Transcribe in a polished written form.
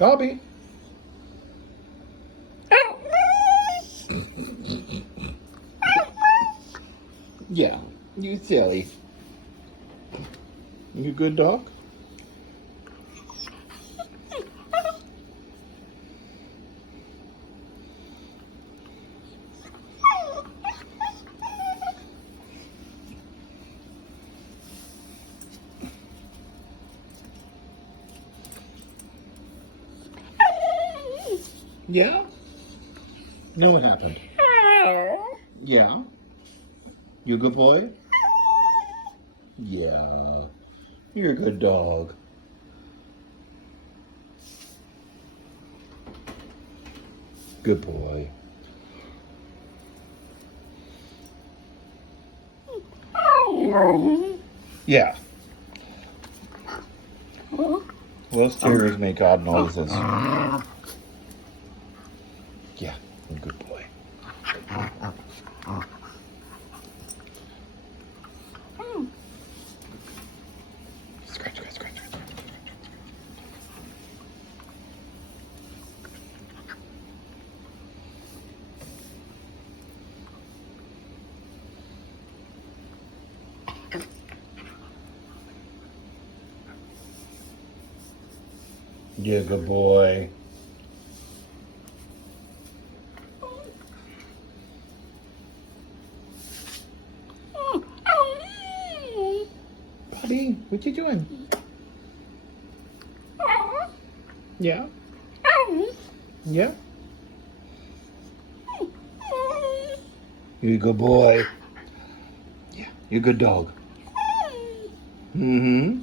Bobby. Yeah, you silly. You good dog? Yeah? No, what happened? Yeah? You a good boy? Yeah. You're a good dog. Good boy. Yeah. Those terriers make odd noises. Yeah, good boy. Scratch, scratch, scratch, scratch. Yeah, good boy. Buddy, what you doing? Yeah? Yeah? You're a good boy. Yeah, you're a good dog. Mm-hmm.